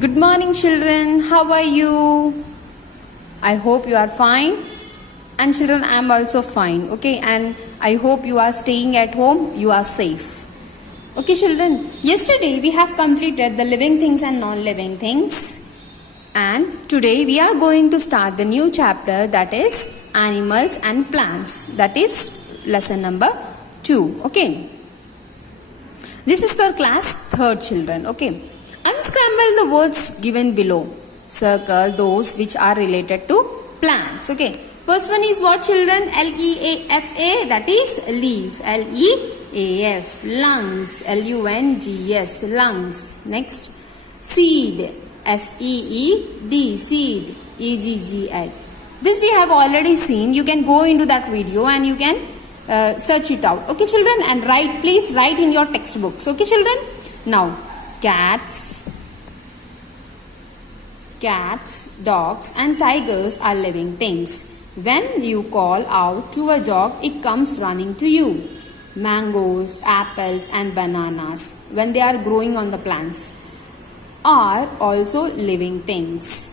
Good morning, children. How are you? I hope you are fine. And children, I am also fine. Okay, and I hope you are staying at home. You are safe. Okay, children. Yesterday we have completed the living things and non-living things. And today we are going to start the new chapter, that is animals and plants. That is lesson number 2. Okay. This is for class 3rd, children. Okay. Unscramble the words given below. Circle those which are related to plants. Okay. First one is what, children? L-E-A-F-A, that is leaf. L-E-A-F. Lungs. L-U-N-G-S. Lungs. Next. Seed. S-E-E-D. Seed. E-G-G-I. This we have already seen. You can go into that video and you can search it out. Okay, children? And write, please write in your textbooks. Okay, children? Now, cats, dogs and tigers are living things. When you call out to a dog, it comes running to you. Mangoes, apples and bananas, when they are growing on the plants, are also living things.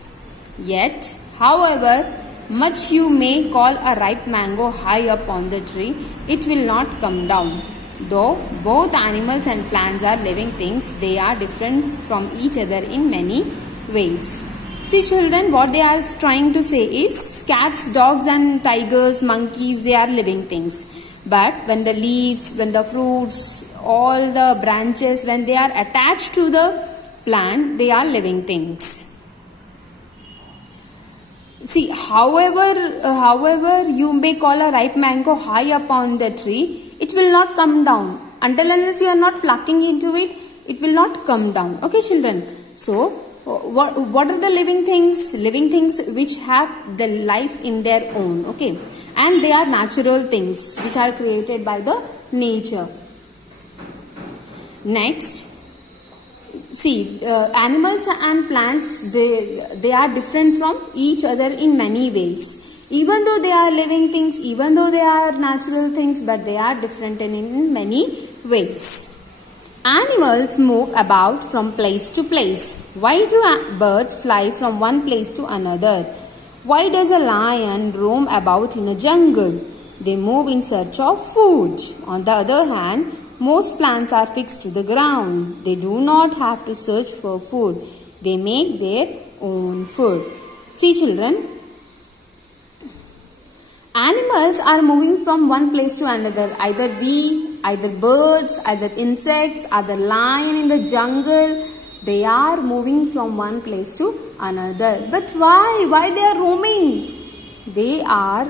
Yet, however much you may call a ripe mango high up on the tree, it will not come down. Though both animals and plants are living things, they are different from each other in many ways. See, children, what they are trying to say is cats, dogs and tigers, monkeys, they are living things. But when the leaves, when the fruits, all the branches, when they are attached to the plant, they are living things. See, however you may call a ripe mango high up on the tree, it will not come down. Until unless you are not plucking into it, it will not come down. Okay, children? So, what are the living things? Living things which have the life in their own. Okay. And they are natural things which are created by the nature. Next. See, animals and plants, they are different from each other in many ways. Even though they are living things, even though they are natural things, but they are different in many ways. Animals move about from place to place. Why do birds fly from one place to another? Why does a lion roam about in a jungle? They move in search of food. On the other hand, most plants are fixed to the ground. They do not have to search for food. They make their own food. See, children, animals are moving from one place to another. Either birds, either insects, either lion in the jungle. They are moving from one place to another. But why? Why they are roaming? They are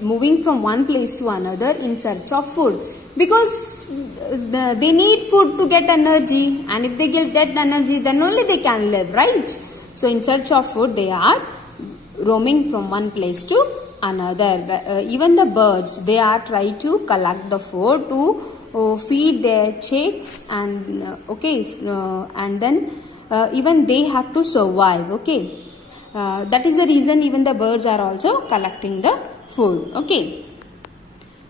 moving from one place to another in search of food, because they need food to get energy, and if they get that energy, then only they can live, right? So in search of food, they are roaming from one place to another. Even the birds, they are trying to collect the food to feed their chicks, and and then even they have to survive. Okay. That is the reason even the birds are also collecting the food. Okay.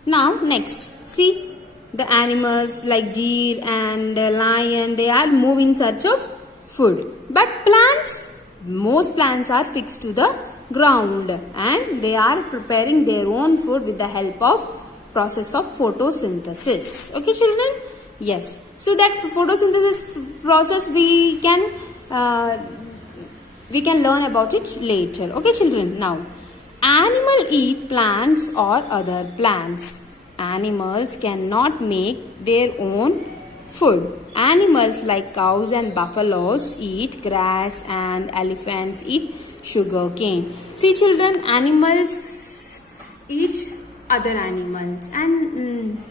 Now next, see, the animals like deer and lion, they are moving in search of food. But plants, most plants are fixed to the ground and they are preparing their own food with the help of process of photosynthesis. Okay, children? Yes. So that photosynthesis process we can learn about it later. Okay, children? Now, animals eat plants or other plants. Animals cannot make their own food. Animals like cows and buffaloes eat grass and elephants eat sugar cane. See, children, animals eat other animals and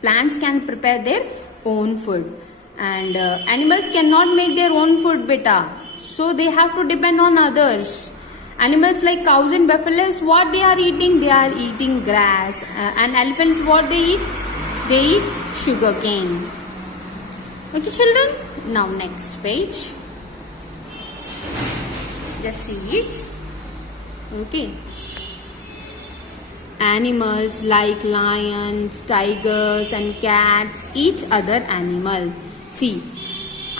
plants can prepare their own food. And animals cannot make their own food, beta. So they have to depend on others. Animals like cows and buffaloes, what they are eating? They are eating grass. And elephants, what they eat? They eat sugar cane. Okay, children? Now next page. Just see it. Okay. Animals like lions, tigers and cats eat other animals. See,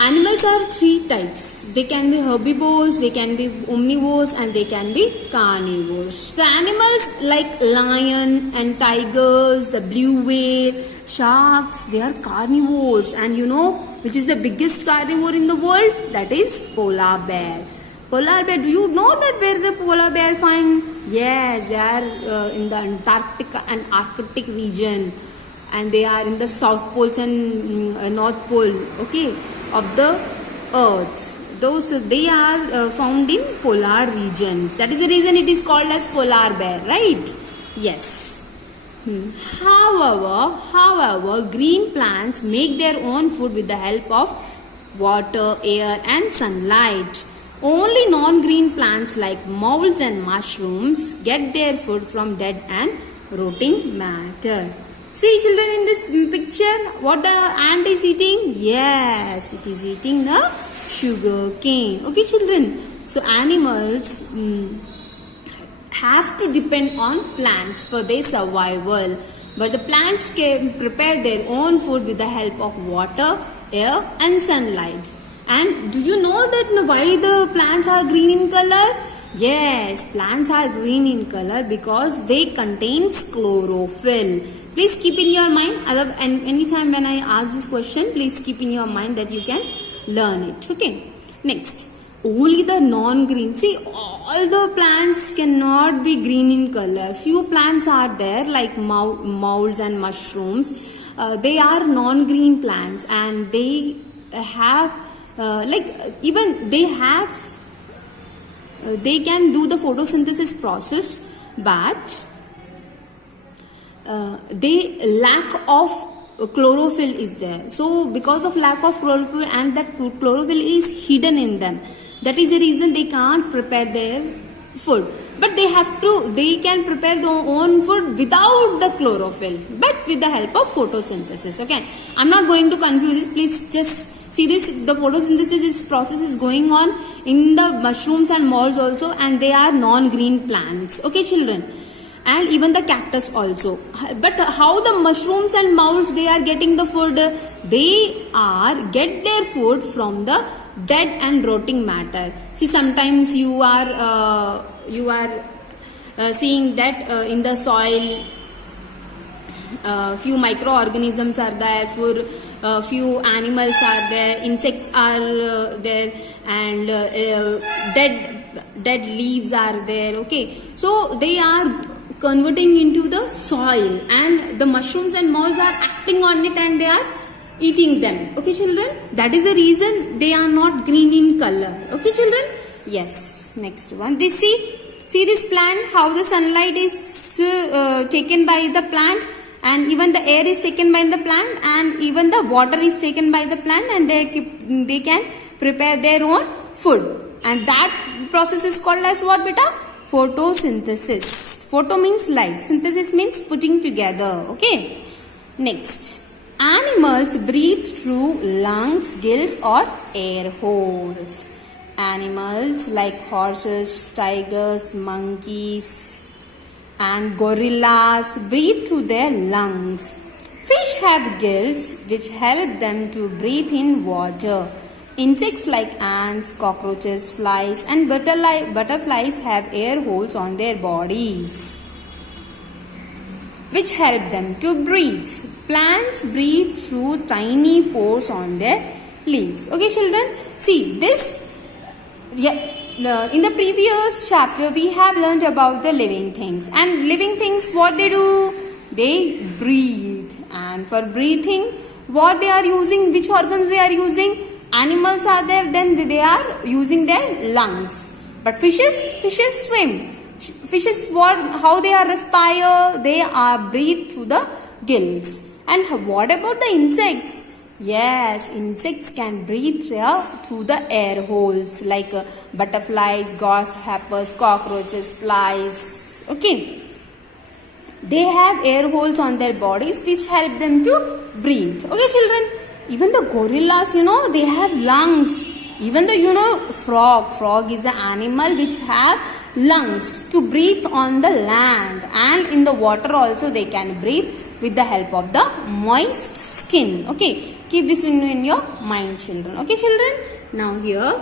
Animals are three types. They can be herbivores, they can be omnivores, and they can be carnivores. The animals like lion and tigers, the blue whale, sharks, they are carnivores. And you know which is the biggest carnivore in the world? That is polar bear. Polar bear, do you know that where the polar bear find? Yes, they are in the Antarctica and Arctic region, and they are in the South Poles and North Pole, okay, of the earth. Those they are found in polar regions. That is the reason it is called as polar bear, right? Yes. However, green plants make their own food with the help of water, air, and sunlight. Only non-green plants like molds and mushrooms get their food from dead and rotting matter. See children, in this picture, what the ant is eating? Yes, it is eating the sugar cane. Okay children, so animals have to depend on plants for their survival. But the plants can prepare their own food with the help of water, air, and sunlight. And do you know that why the plants are green in color? Yes, plants are green in color because they contain chlorophyll. Please keep in your mind, and anytime when I ask this question, please keep in your mind that you can learn it. Okay. Next, only the non-green. See, all the plants cannot be green in color. Few plants are there like molds and mushrooms. They are non-green plants, and they have they can do the photosynthesis process, but they lack of chlorophyll is there. So because of lack of chlorophyll, and that chlorophyll is hidden in them, that is the reason they can't prepare their food. But they can prepare their own food without the chlorophyll, but with the help of photosynthesis. Okay, I'm not going to confuse it. Please just see this. The photosynthesis process is going on in the mushrooms and molds also, and they are non-green plants. Okay children, and even the cactus also. But how the mushrooms and molds they are getting the food? They get their food from the dead and rotting matter. See, sometimes you are seeing that in the soil few microorganisms are there, few animals are there, insects are there, and dead leaves are there. Okay, so they are converting into the soil, and the mushrooms and molds are acting on it, and they are eating them. Okay children, that is the reason they are not green in color. Okay children, yes. Next one, see this plant, how the sunlight is taken by the plant, and even the air is taken by the plant, and even the water is taken by the plant, and they can prepare their own food, and that process is called as what beta? Photosynthesis. Photo means light, synthesis means putting together. Okay. Next, animals breathe through lungs, gills, or air holes. Animals like horses, tigers, monkeys, and gorillas breathe through their lungs. Fish have gills which help them to breathe in water. Insects like ants, cockroaches, flies, and butterflies have air holes on their bodies which help them to breathe. Plants breathe through tiny pores on their leaves. Okay children, see this. In the previous chapter we have learned about the living things, and living things, what they do? They breathe, and for breathing what they are using, which organs they are using? Animals are there, then they are using their lungs. But fishes swim. Fishes, how they are respire? They are breathe through the gills. And what about the insects? Yes, insects can breathe through the air holes, like butterflies, grasshoppers, cockroaches, flies. Okay, they have air holes on their bodies which help them to breathe. Okay children, even the gorillas, they have lungs. Even the frog is the animal which have lungs to breathe on the land, and in the water also they can breathe with the help of the moist skin. Okay, Keep this in your mind, children. Okay, children. Now here,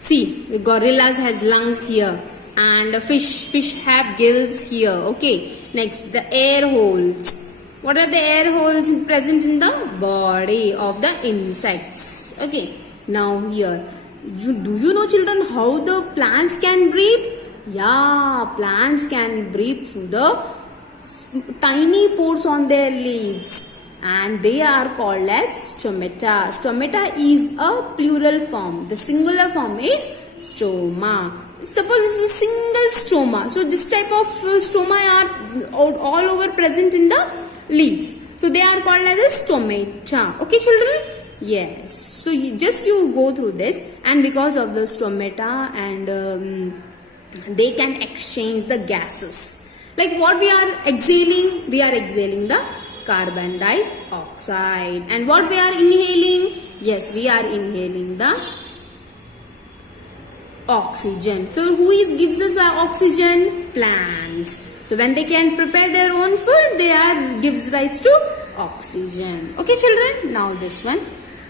see, the gorillas has lungs here, and the fish have gills here. Okay. Next, the air holes. What are the air holes present in the body of the insects? Okay. Now here, do you know, children, how the plants can breathe? Yeah, plants can breathe through the tiny pores on their leaves, and they are called as stomata. Stomata is a plural form. The singular form is stoma. Suppose this is a single stoma. So this type of stoma are all over present in the leaves. So they are called as a stomata. Okay, children? Yes. So you go through this, and because of the stomata, and they can exchange the gases. Like what we are exhaling? We are exhaling the carbon dioxide. And what we are inhaling? Yes, we are inhaling the oxygen. So who gives us oxygen? Plants. So when they can prepare their own food, gives rise to oxygen. Okay, children? Now this one.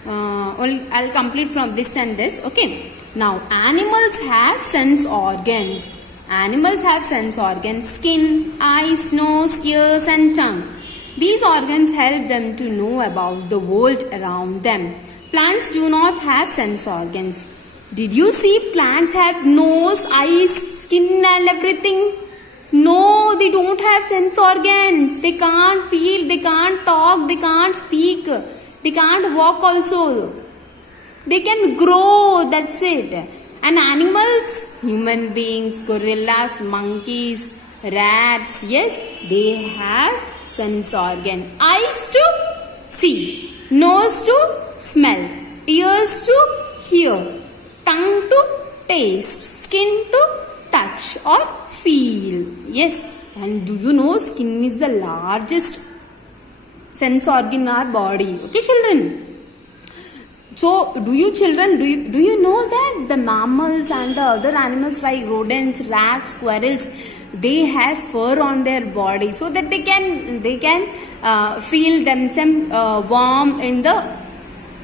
I'll complete from this and this. Okay. Now animals have sense organs. Animals have sense organs: skin, eyes, nose, ears and tongue. These organs help them to know about the world around them. Plants do not have sense organs. Did you see plants have nose, eyes, skin and everything? No, they don't have sense organs. They can't feel, they can't talk, they can't speak, they can't walk also. They can grow, that's it. And animals, human beings, gorillas, monkeys, rats, yes, they have sense organ. Eyes to see, nose to smell, ears to hear, tongue to taste, skin to touch or feel. Yes, and do you know skin is the largest sense organ in our body? Okay, children? So, do you know that the mammals and the other animals like rodents, rats, squirrels, they have fur on their body so that they can feel themselves warm in the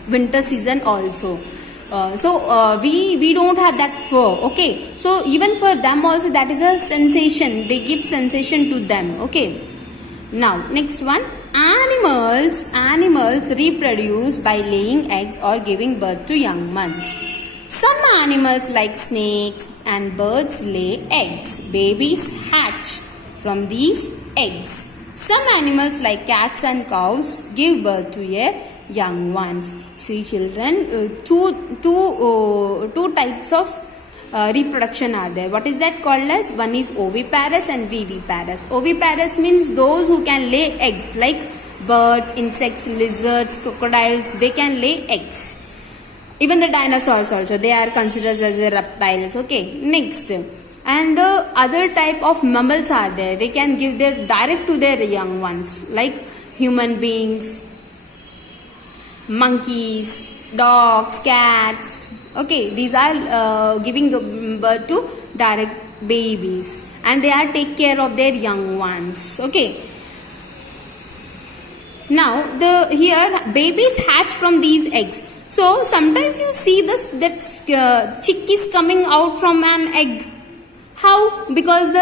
winter season also. We don't have that fur. Okay, so even for them also that is a sensation. They give sensation to them. Okay. Now next one. Animals reproduce by laying eggs or giving birth to young ones. Some animals like snakes and birds lay eggs. Babies hatch from these eggs. Some animals like cats and cows give birth to their young ones. See, children, two types of reproduction are there. What is that called as? One is oviparous and viviparous. Oviparous means those who can lay eggs, like birds, insects, lizards, crocodiles, they can lay eggs. Even the dinosaurs also, they are considered as reptiles. Okay, next. And the other type of mammals are there. They can give their direct to their young ones, like human beings, monkeys, dogs, cats. Okay, these are giving birth to direct babies, and they are take care of their young ones. Okay. Now here babies hatch from these eggs. So sometimes you see that chick is coming out from an egg. How? Because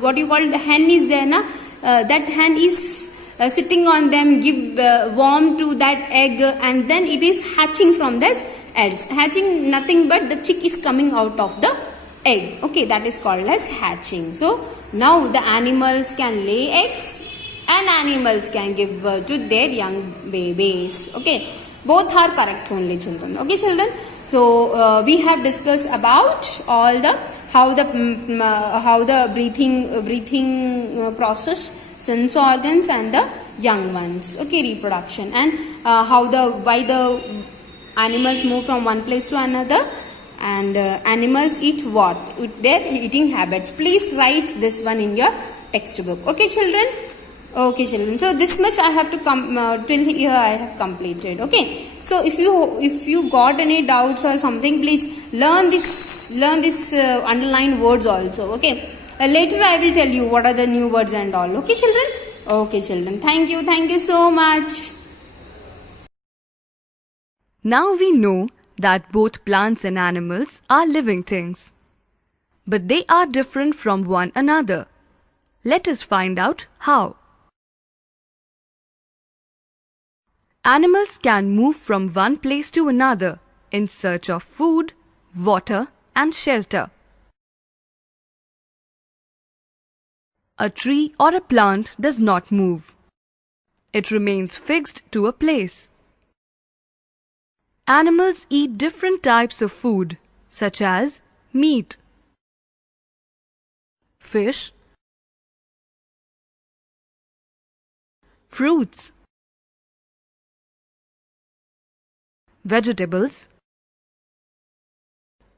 what you call the hen is there, na? That hen is sitting on them, give warm to that egg, and then it is hatching from this eggs. Hatching nothing but the chick is coming out of the egg. Okay, that is called as hatching. So now the animals can lay eggs and animals can give birth to their young babies. Okay, both are correct only, children. Okay, children. So we have discussed about all the how the breathing process, sense organs and the young ones. Okay, reproduction, and why the animals move from one place to another, and animals eat what, with their eating habits. Please write this one in your textbook. Okay, children. Okay, children. So this much I have to come till here I have completed. Okay. So if you got any doubts or something, please learn this underlined words also. Okay. Later I will tell you what are the new words and all. Okay, children. Okay, children. Thank you. Thank you so much. Now we know that both plants and animals are living things. But they are different from one another. Let us find out how. Animals can move from one place to another in search of food, water, and shelter. A tree or a plant does not move. It remains fixed to a place. Animals eat different types of food, such as meat, fish, fruits, vegetables,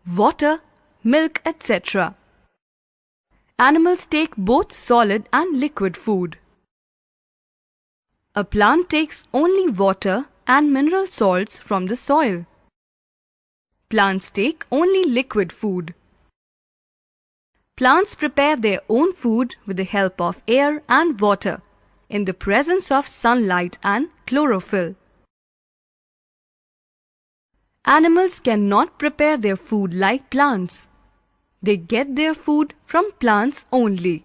water, milk, etc. Animals take both solid and liquid food. A plant takes only water and mineral salts from the soil. Plants take only liquid food. Plants prepare their own food with the help of air and water in the presence of sunlight and chlorophyll. Animals cannot prepare their food like plants. They get their food from plants only.